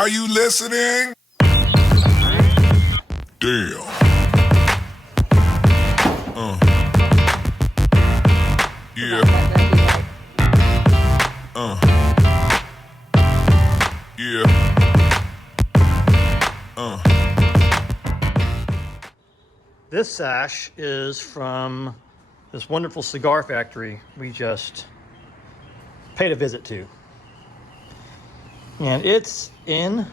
Are you listening? Damn. Yeah. Yeah. This sash is from this wonderful cigar factory we just paid a visit to. And it's in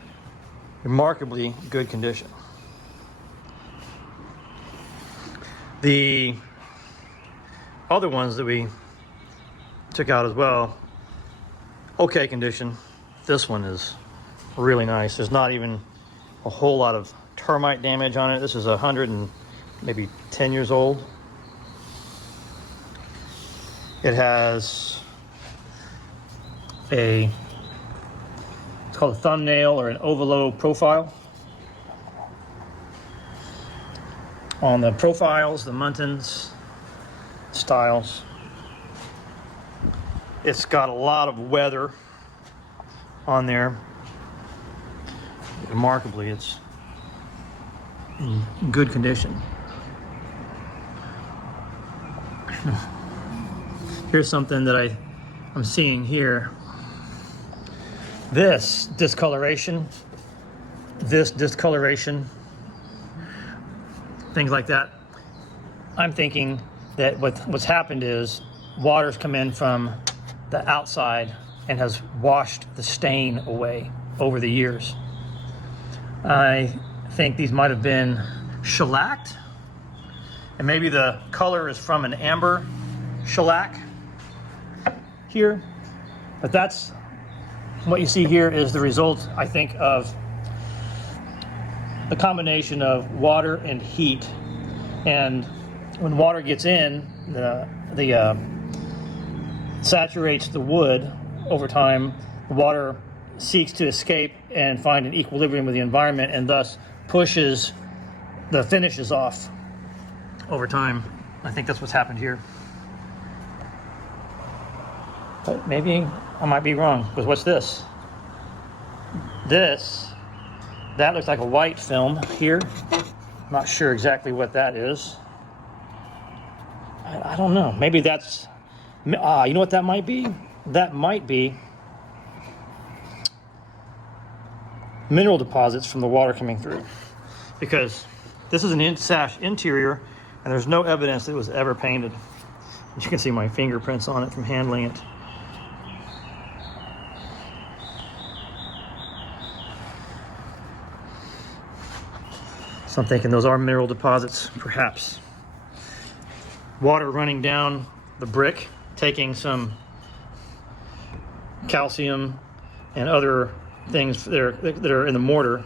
remarkably good condition. The other ones that we took out as well, okay condition. This one is really nice. There's not even a whole lot of termite damage on it. This is 100 and maybe 10 years old. It has it's called a thumbnail or an ovalo profile. On the profiles, the Muntins styles, it's got a lot of weather on there. Remarkably, it's in good condition. Here's something that I'm seeing here. This discoloration, things like that. I'm thinking that what's happened is water's come in from the outside and has washed the stain away over the years. I think these might have been shellacked, and maybe the color is from an amber shellac here, but that's what you see here is the result, I think, of the combination of water and heat. And when water gets in, the saturates the wood over time. The water seeks to escape and find an equilibrium with the environment, and thus pushes the finishes off over time. I think that's what's happened here. But maybe I might be wrong, because what's this? That looks like a white film here. I'm not sure exactly what that is. I don't know. Maybe that's, you know what that might be? That might be mineral deposits from the water coming through. Because this is an sash interior, and there's no evidence that it was ever painted. You can see my fingerprints on it from handling it. So I'm thinking those are mineral deposits, perhaps. Water running down the brick, taking some calcium and other things that are in the mortar,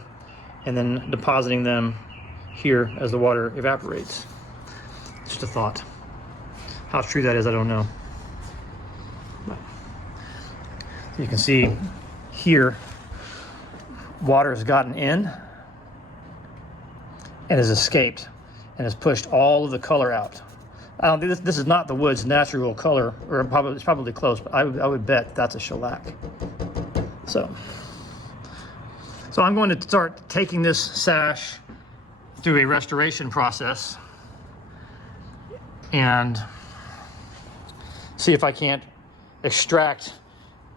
and then depositing them here as the water evaporates. Just a thought. How true that is, I don't know. But you can see here, water has gotten in and has escaped and has pushed all of the color out. I don't think this is not the wood's natural color, or it's probably close, but I would bet that's a shellac. So I'm going to start taking this sash through a restoration process and see if I can't extract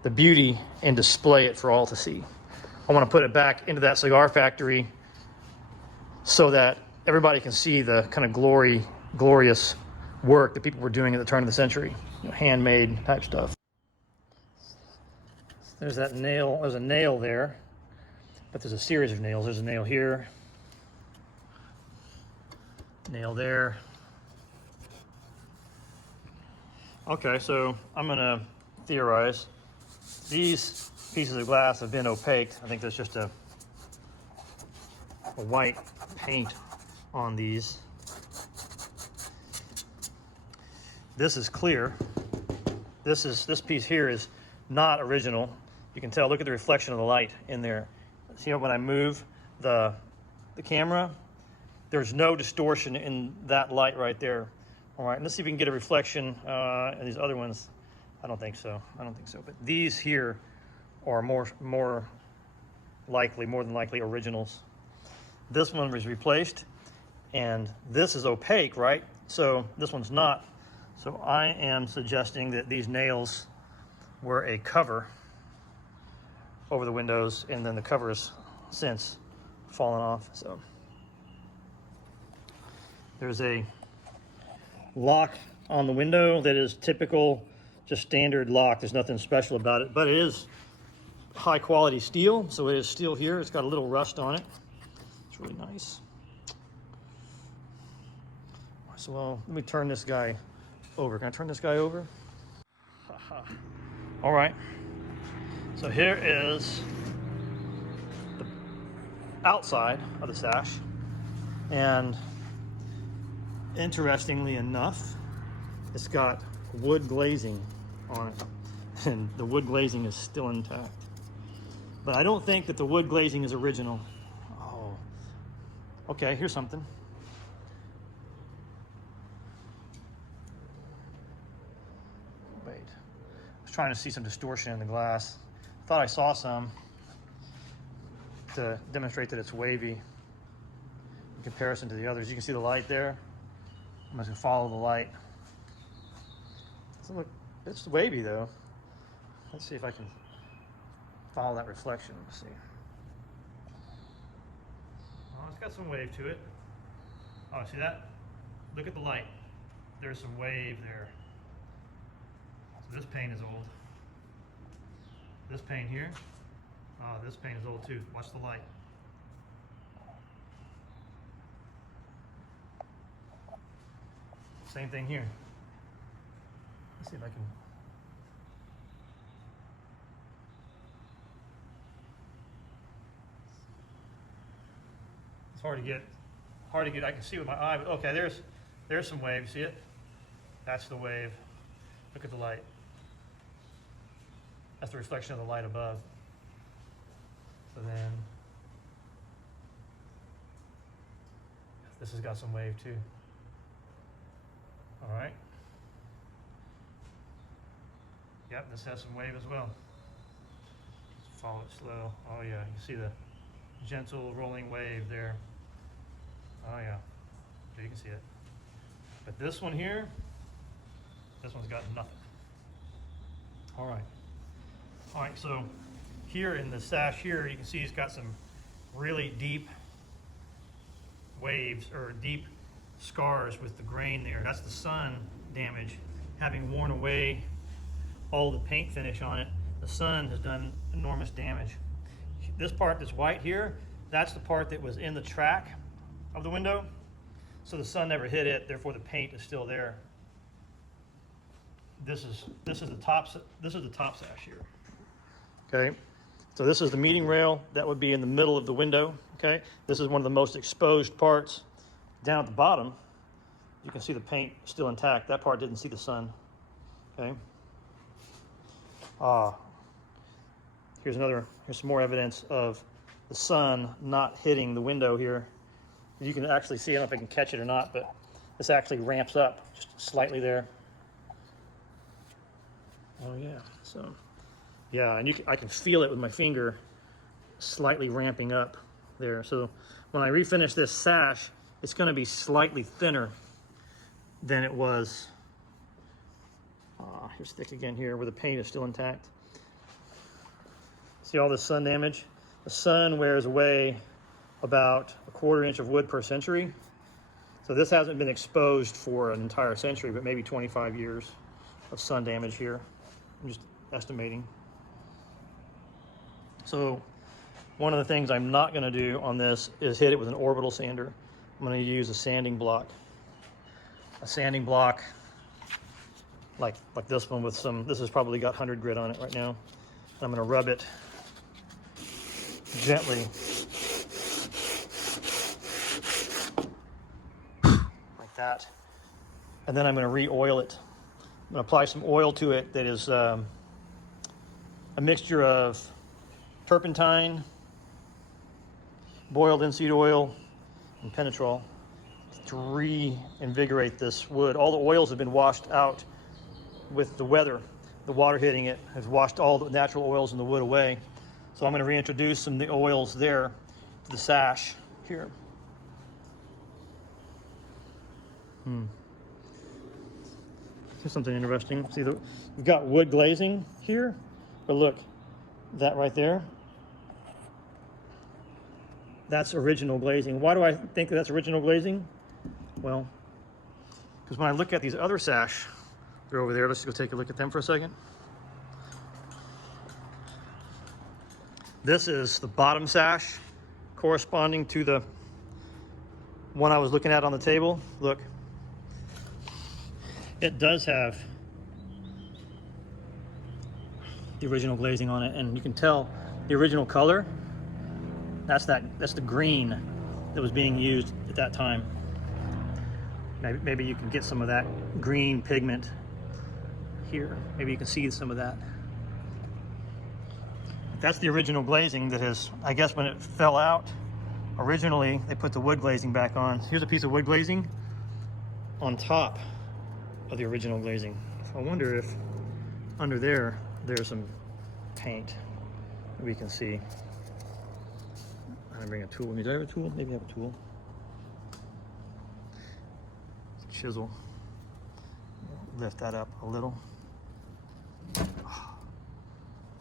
the beauty and display it for all to see. I want to put it back into that cigar factory so that everybody can see the kind of glorious work that people were doing at the turn of the century, handmade type stuff. There's that nail, there's a nail there, but there's a series of nails. There's a nail here, nail there. Okay, so I'm gonna theorize. These pieces of glass have been opaqued. I think there's just a white paint on these. This is clear. This piece here is not original. You can tell, look at the reflection of the light in there. See when I move the camera, there's no distortion in that light right there. All right, let's see if we can get a reflection in these other ones. I don't think so. But these here are more more than likely originals. This one was replaced, and this is opaque, right? So this one's not. So I am suggesting that these nails were a cover over the windows, and then the cover has since fallen off. So there's a lock on the window that is typical, just standard lock. There's nothing special about it, but it is high quality steel. So it is steel here. It's got a little rust on it. It's really nice. So well, let me turn this guy over. Can I turn this guy over? All right. So here is the outside of the Sash. And interestingly enough, it's got wood glazing on it. And the wood glazing is still intact. But I don't think that the wood glazing is original. Oh, okay, here's something. Wait, I was trying to see some distortion in the glass. Thought I saw some to demonstrate that it's wavy in comparison to the others. You can see the light there. I'm just gonna follow the light. Doesn't look, it's wavy though. Let's see if I can follow that reflection. Let's see. Oh, it's got some wave to it. Oh, see that? Look at the light. There's some wave there. So this paint is old. This paint here, oh, this paint is old too. Watch the light. Same thing here. Let's see if I can. It's hard to get. I can see with my eye, but okay, there's some wave. See it? That's the wave. Look at the light. That's the reflection of the light above. So then, this has got some wave too. All right. Yep, this has some wave as well. Just follow it slow. Oh yeah, you see the gentle rolling wave there. Oh yeah, you can see it. But this one here, this one's got nothing. All right. All right, so here in the Sash here, you can see it's got some really deep waves or deep scars with the grain there. That's the sun damage, having worn away all the paint finish on it. The sun has done enormous damage. This part that's white here, that's the part that was in the track of the window. So the sun never hit it, therefore the paint is still there. This is the top Sash here. Okay, so this is the meeting rail that would be in the middle of the window. Okay, this is one of the most exposed parts. Down at the bottom, you can see the paint still intact. That part didn't see the sun. Okay. Here's some more evidence of the sun not hitting the window here. You can actually see, I don't know if I can catch it or not, but this actually ramps up just slightly there. Oh yeah, so yeah, and I can feel it with my finger slightly ramping up there. So when I refinish this Sash, it's going to be slightly thinner than it was. Here's thick again here where the paint is still intact. See all this sun damage? The sun wears away about 1/4 inch of wood per century. So this hasn't been exposed for an entire century, but maybe 25 years of sun damage here. I'm just estimating. So one of the things I'm not going to do on this is hit it with an orbital sander. I'm going to use a sanding block. A sanding block like this one with some, this has probably got 100 grit on it right now. I'm going to rub it gently like that. And then I'm going to re-oil it. I'm going to apply some oil to it that is a mixture of turpentine, boiled linseed oil, and penetrol to reinvigorate this wood. All the oils have been washed out with the weather. The water hitting it has washed all the natural oils in the wood away. So I'm going to reintroduce some of the oils there to the sash here. Here's something interesting. See, we've got wood glazing here, but look, that right there, that's original glazing. Why do I think that that's original glazing? Well, because when I look at these other sash, they're over there. Let's go take a look at them for a second. This is the bottom sash corresponding to the one I was looking at on the table. Look, it does have the original glazing on it, and you can tell the original color. That's the green that was being used at that time. Maybe you can get some of that green pigment here. Maybe you can see some of that. That's the original glazing that has, I guess when it fell out, originally they put the wood glazing back on. Here's a piece of wood glazing on top of the original glazing. So I wonder if under there, there's some paint that we can see. I'm gonna bring a tool with me. Do I have a tool? Maybe I have a tool. Chisel. Lift that up a little.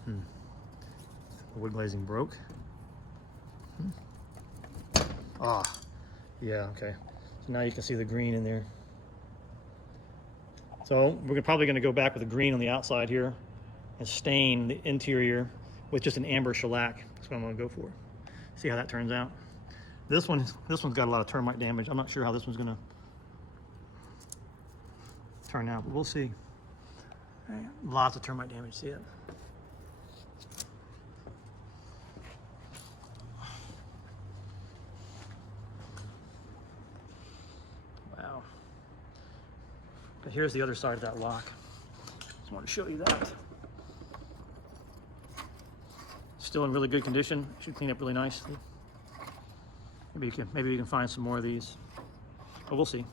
The wood glazing broke. Yeah, okay. So now you can see the green in there. So we're probably going to go back with the green on the outside here and stain the interior with just an amber shellac. That's what I'm going to go for. See how that turns out. This one's got a lot of termite damage. I'm not sure how this one's going to turn out, but we'll see. Right. Lots of termite damage. See it? Wow. But here's the other side of that lock. Just want to show you that. Still in really good condition. Should clean up really nicely. Maybe you can find some more of these. But we'll see.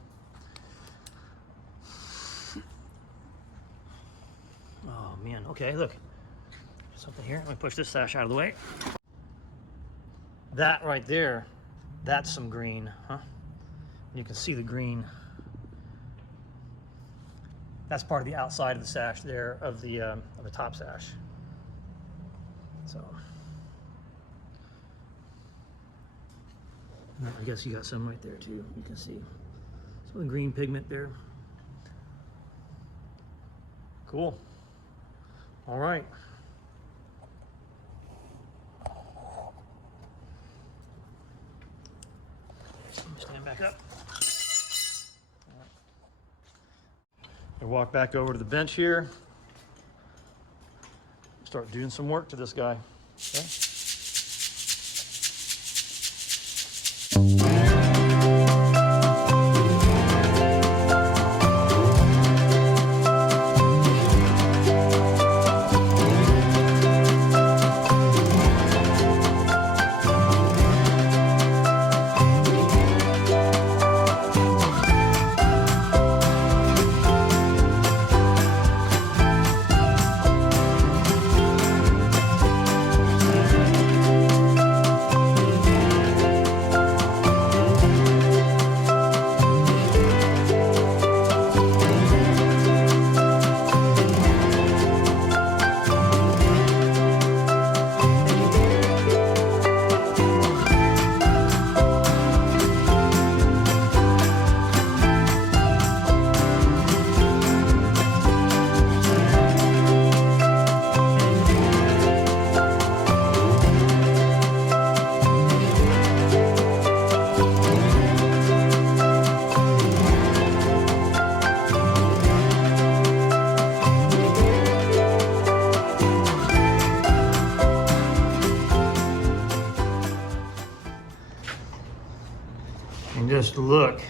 Oh man, okay, look. Something here. Let me push this sash out of the way. That right there, that's some green, huh? You can see the green. That's part of the outside of the sash there, of the top sash. So, I guess you got some right there too. You can see some of the green pigment there. Cool. All right. Stand back up. I walk back over to the bench here. Start doing some work to this guy. Okay. And just look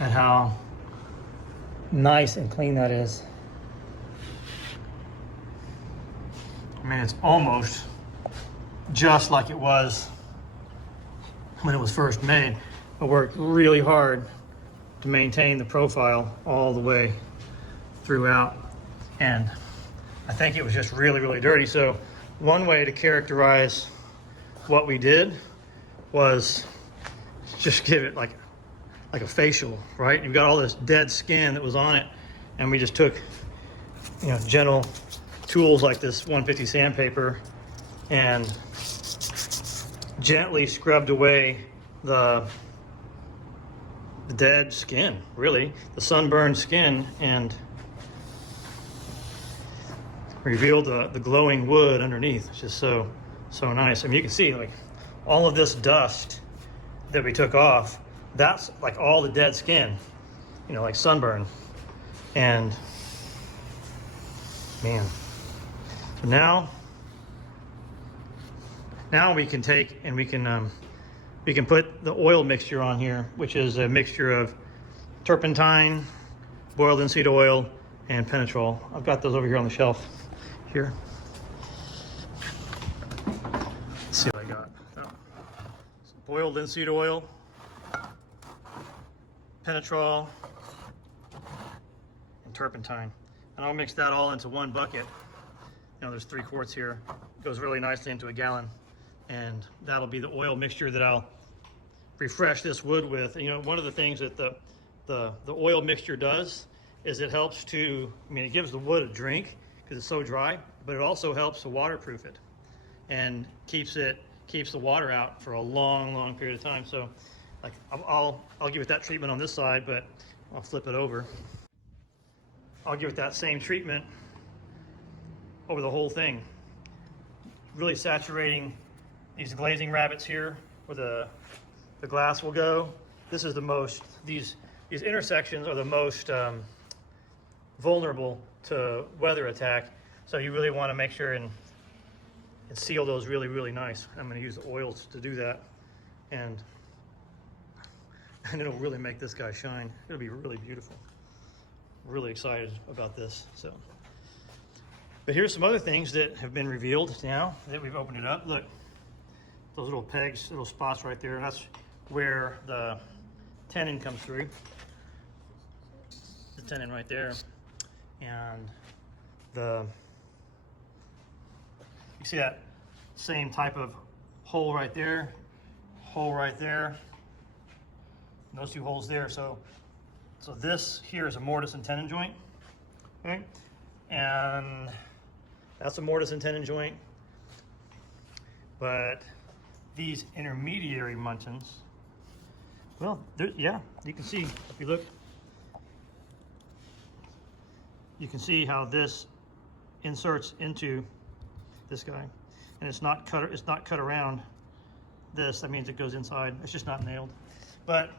at how nice and clean that is. I mean, it's almost just like it was when it was first made. I worked really hard to maintain the profile all the way throughout. And I think it was just really, really dirty. So one way to characterize what we did was just give it like a facial, right? You've got all this dead skin that was on it, and we just took, you know, gentle tools like this 150 sandpaper and gently scrubbed away the dead skin, really, the sunburned skin, and revealed the glowing wood underneath. It's just so nice. I mean, you can see like all of this dust that we took off, that's like all the dead skin, you know, like sunburn. And man, so now we can take and we can put the oil mixture on here, which is a mixture of turpentine, boiled linseed oil, and penetrol. I've got those over here on the shelf here. Let's see what I got. Oh. Boiled linseed oil, penetrol, and turpentine. And I'll mix that all into one bucket. You know, there's 3 quarts here. It goes really nicely into a gallon. And that'll be the oil mixture that I'll refresh this wood with. You know, one of the things that the oil mixture does is it helps to, I mean, it gives the wood a drink because it's so dry, but it also helps to waterproof it and keeps the water out for a long period of time. So like I'll give it that treatment on this side, but I'll flip it over. I'll give it that same treatment over the whole thing, really saturating these glazing rabbets here where the glass will go. This is the most, these intersections are the most vulnerable to weather attack. So you really want to make sure and seal those really nice. I'm going to use the oils to do that, and it'll really make this guy shine. It'll be really beautiful. Really excited about this. So, but here's some other things that have been revealed now that we've opened it up. Look, those little pegs, little spots right there. That's where the tenon comes through. The tenon right there, and you see that same type of hole right there, and those 2 holes there. So this here is a mortise and tenon joint, okay? And that's a mortise and tenon joint. But these intermediary muntins, well, yeah, you can see, if you look, you can see how this inserts into this guy, and it's not cut around this. That means it goes inside. It's just not nailed. But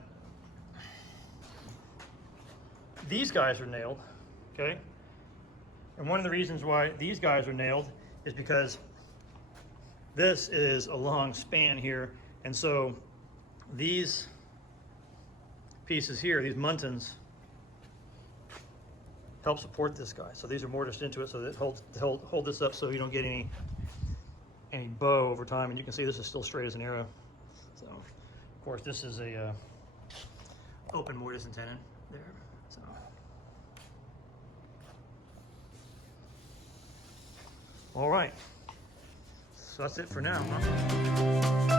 these guys are nailed, okay? And one of the reasons why these guys are nailed is because this is a long span here, and so these pieces here, these muntins, help support this guy. So these are mortised into it so that hold this up so you don't get any bow over time. And you can see this is still straight as an arrow. So of course this is a open mortise and tenon there. So all right, so that's it for now, huh?